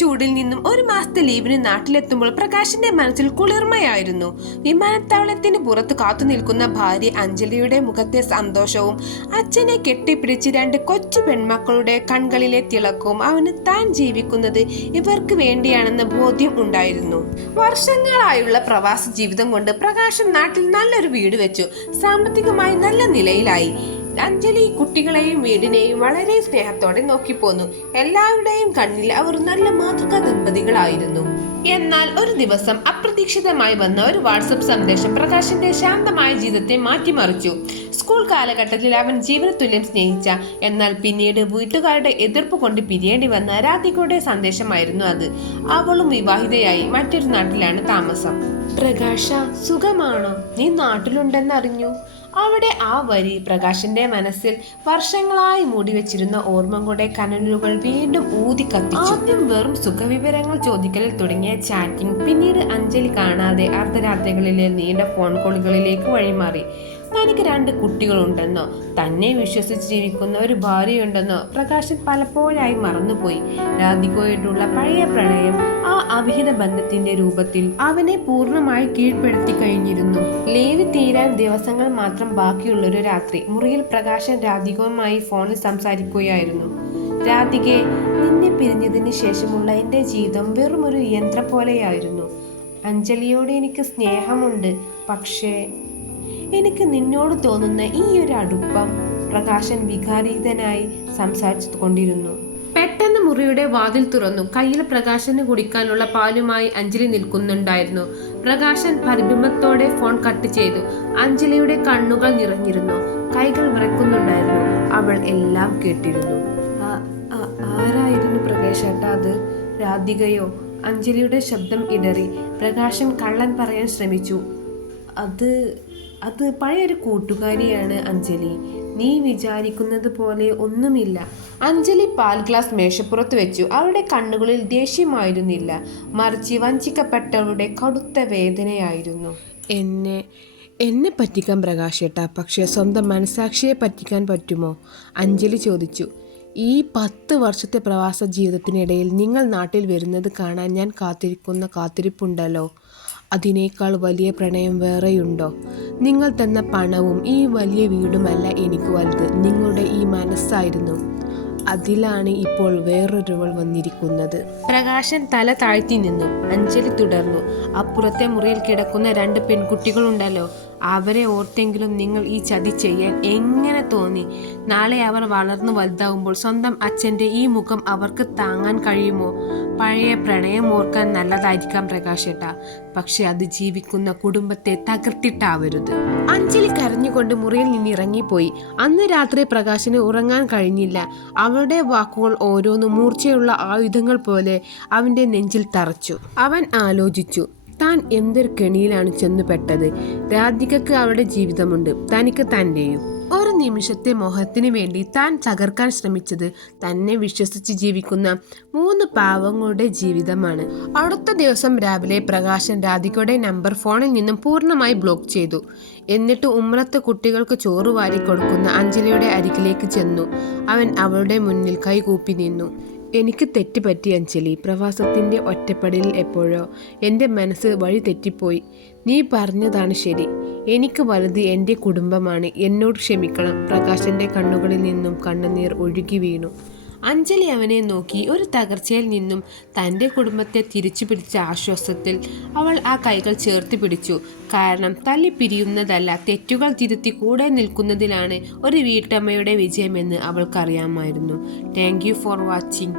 ചൂടിൽ നിന്നും ഒരു മാസത്തെ ലീവിന് നാട്ടിലെത്തുമ്പോൾ പ്രകാശിന്റെ മനസ്സിൽ കുളിർമയായിരുന്നു. വിമാനത്താവളത്തിന് പുറത്ത് കാത്തു നിൽക്കുന്ന ഭാര്യ അഞ്ജലിയുടെ മുഖത്തെ സന്തോഷവും അച്ഛനെ കെട്ടിപ്പിടിച്ച് രണ്ട് കൊച്ചു പെൺമക്കളുടെ കൺകളിലെ തിളക്കവും അവന് താൻ ജീവിക്കുന്നത് ഇവർക്ക് വേണ്ടിയാണെന്ന ബോധ്യം ഉണ്ടായിരുന്നു. വർഷങ്ങളായുള്ള പ്രവാസ ജീവിതം കൊണ്ട് പ്രകാശൻ നാട്ടിൽ നല്ലൊരു വീട് വെച്ചു. സാമ്പത്തികമായി നല്ല നിലയിലായി. അഞ്ജലി കുട്ടികളെയും വീടിനെയും വളരെ സ്നേഹത്തോടെ നോക്കിപ്പോന്നു. എല്ലാവരുടെയും കണ്ണിൽ അവർ നല്ല മാതൃകാ ദമ്പതികളായിരുന്നു. എന്നാൽ ഒരു ദിവസം അപ്രതീക്ഷിതമായി വന്ന ഒരു വാട്സപ്പ് സന്ദേശം പ്രകാശിന്റെ ശാന്തമായ ജീവിതത്തെ മാറ്റിമറിച്ചു. സ്കൂൾ കാലഘട്ടത്തിൽ അവൻ ജീവനതുല്യം സ്നേഹിച്ച, എന്നാൽ പിന്നീട് വീട്ടുകാരുടെ എതിർപ്പ് കൊണ്ട് പിരിയേണ്ടി വന്ന രാധികയുടെ സന്ദേശമായിരുന്നു അത്. അവളും വിവാഹിതയായി മറ്റൊരു നാട്ടിലാണ് താമസം. പ്രകാശ, സുഖമാണോ? നീ നാട്ടിലുണ്ടെന്നറിഞ്ഞു. അവിടെ ആ വരി പ്രകാശിന്റെ മനസ്സിൽ വർഷങ്ങളായി മൂടിവെച്ചിരുന്ന ഓർമ്മകളുടെ കനലുകൾ വീണ്ടും ഊതി കത്തിച്ചു. ആദ്യം വെറും സുഖവിവരങ്ങൾ ചോദിക്കലിൽ തുടങ്ങിയ ചാറ്റിംഗ് പിന്നീട് അഞ്ജലി കാണാതെ അർദ്ധരാത്രികളിലെ നീണ്ട ഫോൺ കോളുകളിലേക്ക് വഴിമാറി. തനിക്ക് 2 കുട്ടികളുണ്ടെന്നോ തന്നെ വിശ്വസിച്ച് ജീവിക്കുന്ന ഒരു ഭാര്യയുണ്ടെന്നോ പ്രകാശൻ പലപ്പോഴായി മറന്നുപോയി. രാധികയോടുള്ള പഴയ പ്രണയം ആ അവിഹിത ബന്ധത്തിന്റെ രൂപത്തിൽ അവനെ പൂർണ്ണമായി കീഴ്പ്പെടുത്തി കഴിഞ്ഞിരുന്നു. ലീവ് തീരാൻ ദിവസങ്ങൾ മാത്രം ബാക്കിയുള്ളൊരു രാത്രി മുറിയിൽ പ്രകാശൻ രാധികയുമായി ഫോണിൽ സംസാരിക്കുകയായിരുന്നു. രാധികെ, നിന്നെ പിരിഞ്ഞതിന് ശേഷമുള്ള എൻ്റെ ജീവിതം വെറും ഒരു യന്ത്രം പോലെയായിരുന്നു. അഞ്ജലിയോട് എനിക്ക് സ്നേഹമുണ്ട്, പക്ഷേ എനിക്ക് നിന്നോട് തോന്നുന്ന ഈ ഒരു അടുപ്പം. പ്രകാശൻ വികാരീതനായി സംസാരിച്ചു കൊണ്ടിരുന്നു. പെട്ടെന്ന് മുറിയുടെ വാതിൽ തുറന്നു. കയ്യിൽ പ്രകാശന് കുടിക്കാനുള്ള പാലുമായി അഞ്ജലി നിൽക്കുന്നുണ്ടായിരുന്നു. പ്രകാശൻ പരിഭ്രമത്തോടെ ഫോൺ കട്ട് ചെയ്തു. അഞ്ജലിയുടെ കണ്ണുകൾ നിറഞ്ഞിരുന്നു, കൈകൾ വിറയ്ക്കുന്നുണ്ടായിരുന്നു. അവൾ എല്ലാം കേട്ടിരുന്നു. ആരായിരുന്നു പ്രകാശേട്ടാ അത്? രാധികയോ? അഞ്ജലിയുടെ ശബ്ദം ഇടറി. പ്രകാശൻ കള്ളൻ പറയാൻ ശ്രമിച്ചു. അത് പഴയൊരു കൂട്ടുകാരിയാണ് അഞ്ജലി. നീ വിചാരിക്കുന്നത് പോലെ ഒന്നുമില്ല. അഞ്ജലി പാൽ ഗ്ലാസ് മേശപ്പുറത്ത് വെച്ചു. അവളുടെ കണ്ണുകളിൽ ദേഷ്യമായിരുന്നില്ല, മറിച്ച് വഞ്ചിക്കപ്പെട്ടവളുടെ കടുത്ത വേദനയായിരുന്നു. എന്നെ പറ്റിക്കാൻ പ്രകാശേട്ടാ, പക്ഷേ സ്വന്തം മനസാക്ഷിയെ പറ്റിക്കാൻ പറ്റുമോ? അഞ്ജലി ചോദിച്ചു. ഈ 10 വർഷത്തെ പ്രവാസ ജീവിതത്തിനിടയിൽ നിങ്ങൾ നാട്ടിൽ വരുന്നത് കാണാൻ ഞാൻ കാത്തിരിക്കുന്ന കാത്തിരിപ്പുണ്ടല്ലോ. അതിനേക്കാൾ വലിയ പ്രണയം വേറെയുണ്ടോ? നിങ്ങൾ തന്ന പണവും ഈ വലിയ വീടുമല്ല എനിക്ക് വലുത്, നിങ്ങളുടെ ഈ മനസ്സായിരുന്നു. അതിലാണ് ഇപ്പോൾ വേറൊരുവൾ വന്നിരിക്കുന്നത്. പ്രകാശൻ തല താഴ്ത്തി നിന്നു. അഞ്ജലി തുടർന്നു. അപ്പുറത്തെ മുറിയിൽ കിടക്കുന്ന 2 പെൺകുട്ടികളുണ്ടല്ലോ, അവരെ ഓർത്തെങ്കിലും നിങ്ങൾ ഈ ചതി ചെയ്യാൻ എങ്ങനെ തോന്നി? നാളെ അവർ വളർന്നു വലുതാവുമ്പോൾ സ്വന്തം അച്ഛൻ്റെ ഈ മുഖം അവർക്ക് താങ്ങാൻ കഴിയുമോ? പഴയ പ്രണയം ഓർക്കാൻ നല്ലതായിരിക്കാം പ്രകാശേട്ടാ, പക്ഷെ അത് ജീവിക്കുന്ന കുടുംബത്തെ തകർത്തിട്ടാവരുത്. അഞ്ജലി കരഞ്ഞുകൊണ്ട് മുറിയിൽ നിന്ന് ഇറങ്ങിപ്പോയി. അന്ന് രാത്രി പ്രകാശന് ഉറങ്ങാൻ കഴിഞ്ഞില്ല. അവളുടെ വാക്കുകൾ ഓരോന്നും മൂർച്ചയുള്ള ആയുധങ്ങൾ പോലെ അവൻ്റെ നെഞ്ചിൽ തറച്ചു. അവൻ ആലോചിച്ചു, താൻ എന്തൊരു കെണിയിലാണ് ചെന്നുപെട്ടത്. രാധികക്ക് അവളുടെ ജീവിതമുണ്ട്, തനിക്ക് തൻ്റെയും. ഒരു നിമിഷത്തെ മോഹത്തിന് വേണ്ടി താൻ തകർക്കാൻ ശ്രമിച്ചത് തന്നെ വിശ്വസിച്ച് ജീവിക്കുന്ന 3 പാവങ്ങളുടെ ജീവിതമാണ്. അടുത്ത ദിവസം രാവിലെ പ്രകാശൻ രാധികയുടെ നമ്പർ ഫോണിൽ നിന്നും പൂർണ്ണമായി ബ്ലോക്ക് ചെയ്തു. എന്നിട്ട് ഉമ്മറത്ത് കുട്ടികൾക്ക് ചോറ് വാരി കൊടുക്കുന്ന അഞ്ജലിയുടെ അരികിലേക്ക് ചെന്നു. അവൻ അവളുടെ മുന്നിൽ കൈകൂപ്പി നിന്നു. എനിക്ക് തെറ്റുപറ്റി അഞ്ജലി. പ്രവാസത്തിൻ്റെ ഒറ്റപ്പെടലിൽ എപ്പോഴോ എൻ്റെ മനസ്സ് വഴി തെറ്റിപ്പോയി. നീ പറഞ്ഞതാണ് ശരി. എനിക്ക് വലുത് എൻ്റെ കുടുംബമാണ്. എന്നോട് ക്ഷമിക്കണം. പ്രകാശൻ്റെ കണ്ണുകളിൽ നിന്നും കണ്ണുനീർ ഒഴുകി വീണു. അഞ്ജലി അവനെ നോക്കി. ഒരു തകർച്ചയിൽ നിന്നും തൻ്റെ കുടുംബത്തെ തിരിച്ചു പിടിച്ച ആശ്വാസത്തിൽ അവൾ ആ കൈകൾ ചേർത്ത് പിടിച്ചു. കാരണം തല്ലി പിരിയുന്നതല്ല, തെറ്റുകൾ തിരുത്തി കൂടെ നിൽക്കുന്നതിലാണ് ഒരു വീട്ടമ്മയുടെ വിജയമെന്ന് അവൾക്കറിയാമായിരുന്നു. Thank you for watching.